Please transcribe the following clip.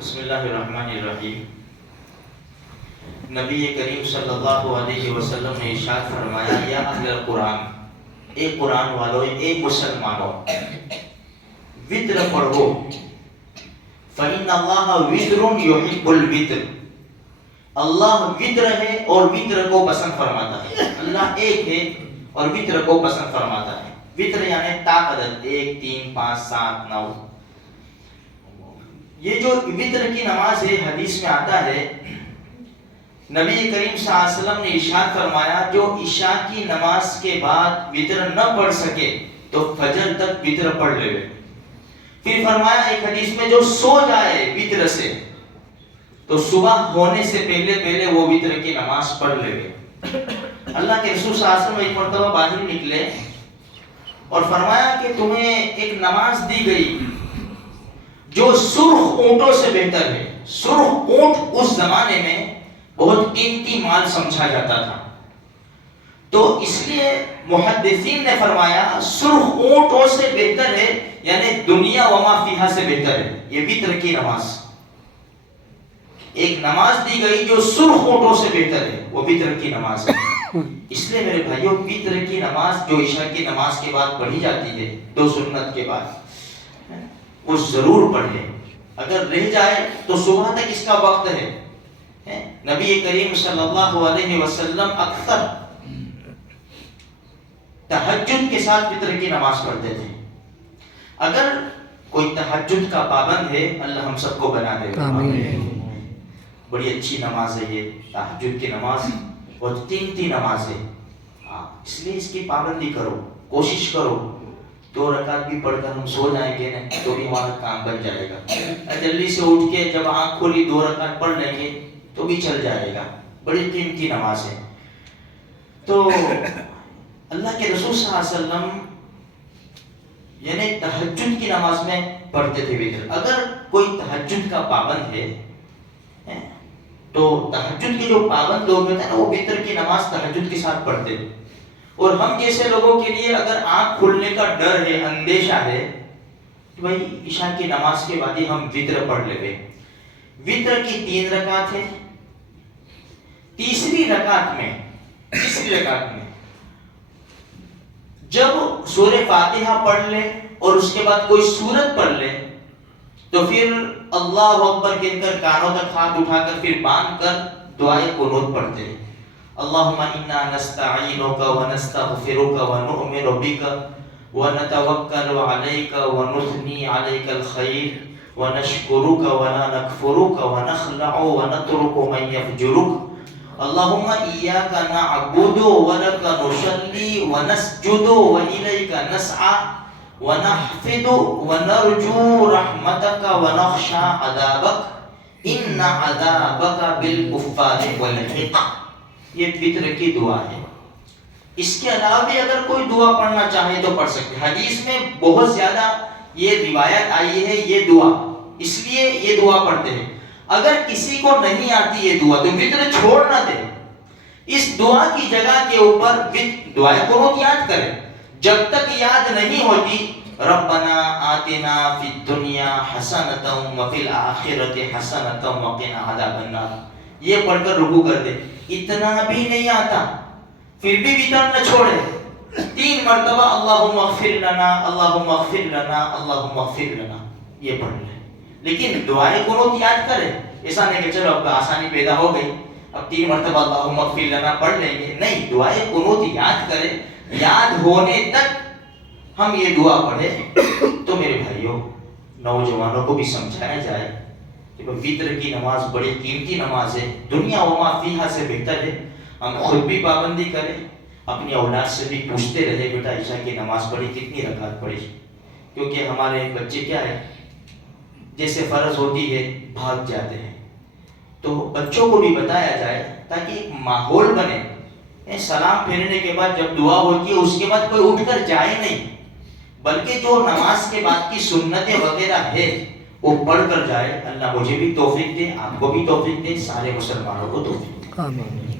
بسم اللہ الرحمن الرحیم۔ نبی کریم صلی اللہ علیہ وسلم نے ارشاد فرمایا، یا اہل القرآن، اے قرآن والو، اے مسلمانوں، وطر پڑھو، فإن اللہ وطر یحب الوطر، اللہ وطر ہے اور وطر کو پسند فرماتا ہے۔ اللہ ایک ہے اور وطر کو پسند فرماتا ہے۔ وطر یعنی طاقت، 1 3 5 7 9۔ یہ جو وطر کی نماز ہے، حدیث میں آتا ہے نبی کریم صلی اللہ علیہ وسلم نے ارشاد فرمایا، جو عشاء کی نماز کے بعد وطر نہ پڑھ سکے تو فجر تک وطر پڑھ لے۔ پھر فرمایا ایک حدیث میں، جو سو جائے وطر سے تو صبح ہونے سے پہلے وہ وطر کی نماز پڑھ لے۔ اللہ کے رسول صلی اللہ علیہ وسلم ایک مرتبہ باہر نکلے اور فرمایا کہ تمہیں ایک نماز دی گئی جو سرخ اونٹوں سے بہتر ہے۔ سرخ اونٹ اس زمانے میں بہت قیمتی مال سمجھا جاتا تھا، تو اس لیے محدثین نے فرمایا سرخ اونٹوں سے بہتر ہے، یعنی دنیا وما فیہا سے بہتر ہے یہ وطر کی نماز۔ ایک نماز دی گئی جو سرخ اونٹوں سے بہتر ہے، وہ وطر کی نماز ہے۔ اس لیے میرے بھائیوں، وطر کی نماز جو عشاء کی نماز کے بعد پڑھی جاتی ہے، 2 سنت کے بعد، وہ ضرور پڑھے۔ اگر رہ جائے تو صبح تک اس کا وقت ہے۔ نبی کریم صلی اللہ علیہ وسلم اکثر تہجد کے ساتھ وطر کی نماز پڑھتے تھے۔ اگر کوئی تہجد کا پابند ہے، اللہ ہم سب کو بنا دے گا۔ بڑی اچھی نماز ہے یہ تہجد کی نماز، بہت قیمتی نماز ہے، اس لیے اس کی پابندی کرو، کوشش کرو۔ 2 رکعت بھی پڑھ کر ہم سو جائیں گے نا تو بھی ہمارا کام بن جائے گا۔ جلدی سے اٹھ کے جب آنکھ کھولی 2 رکعت پڑھ لیں گے تو بھی چل جائے گا۔ بڑی قیمتی نماز ہے۔ تو اللہ کے رسول صلی اللہ علیہ وسلم یعنی تہجد کی نماز میں پڑھتے تھے وطر۔ اگر کوئی تہجد کا پابند ہے تو تہجد کے جو پابند لوگ ہوتے ہیں نا، وہ وطر کی نماز تہجد کے ساتھ پڑھتے ہیں۔ اور ہم جیسے لوگوں کے لیے اگر آنکھ کھلنے کا ڈر ہے، اندیشہ ہے، تو بھائی عشاء کی نماز کے بعد ہی ہم وطر پڑھ لیں۔ وطر کی 3 رکعت ہے۔ تیسری رکعت میں جب سورہ فاتحہ پڑھ لے اور اس کے بعد کوئی سورت پڑھ لے تو پھر اللہ اکبر کہہ کر کانوں تک ہاتھ اٹھا کر پھر باندھ کر دعائے قنوت پڑھتے ہیں۔ اللہم انا نستعینک ونستغفرک ونؤمن بک ونتوکل علیک ونثنی علیک الخیر ونشکرک ولا نکفرک ونخلع ونترک من یفجرک اللہم ایاک نعبد ولک نصلی ونسجد والیک نسعی ونحفظ ونرجو رحمتک ونخشى عذابک ان عذابک بالکفار والحق۔ یہ وطر کی دعا ہے۔ اس کے علاوہ بھی اگر کوئی دعا پڑھنا چاہے تو پڑھ سکتے۔ حدیث میں بہت زیادہ یہ روایت آئی ہے یہ دعا، اس لیے یہ دعا پڑھتے ہیں۔ اگر کسی کو نہیں آتی یہ دعا تو وطر چھوڑ نہ دے، اس دعا کی جگہ کے اوپر دعائے قنوت یاد کرے۔ جب تک یاد نہیں ہوتی ربنا آتنا فی الدنیا حسنۃ وفی الآخرۃ حسنۃ وقنا عذاب النار، یہ پڑھ کر رکوع کر دے۔ اتنا بھی نہیں آتا پھر بھی وطر نہ چھوڑے، 3 مرتبہ اللہم اغفر لنا اللہم اغفر لنا اللہم اغفر لنا یہ پڑھ لے۔ لیکن دعائے قنوت یاد کرے، ایسا نہیں کہ چلو اب آسانی پیدا ہو گئی اب 3 مرتبہ اللہم اغفر لنا پڑھ لیں گے، نہیں، دعائے قنوت یاد کرے۔ یاد ہونے تک ہم یہ دعا پڑھے تو میرے بھائیوں، نوجوانوں کو بھی سمجھایا جائے کہ وطر کی نماز بڑی قیمتی نماز ہے، دنیا وما فیہا سے بہتر ہے۔ ہم خود بھی پابندی کریں، اپنی اولاد سے بھی پوچھتے رہے بیٹا عشاء کی نماز پڑھی کتنی رکعت پڑھی، کیونکہ ہمارے بچے کیا ہے جیسے فرض ہوتی ہے بھاگ جاتے ہیں۔ تو بچوں کو بھی بتایا جائے تاکہ ایک ماحول بنے، سلام پھیرنے کے بعد جب دعا ہوتی ہے اس کے بعد کوئی اٹھ کر جائے نہیں، بلکہ جو نماز کے بعد کی سنتیں وغیرہ ہے وہ پڑھ کر جائے۔ اللہ مجھے بھی توفیق دے، آپ کو بھی توفیق دے، سارے مسلمانوں کو توفیق دے۔ آمین۔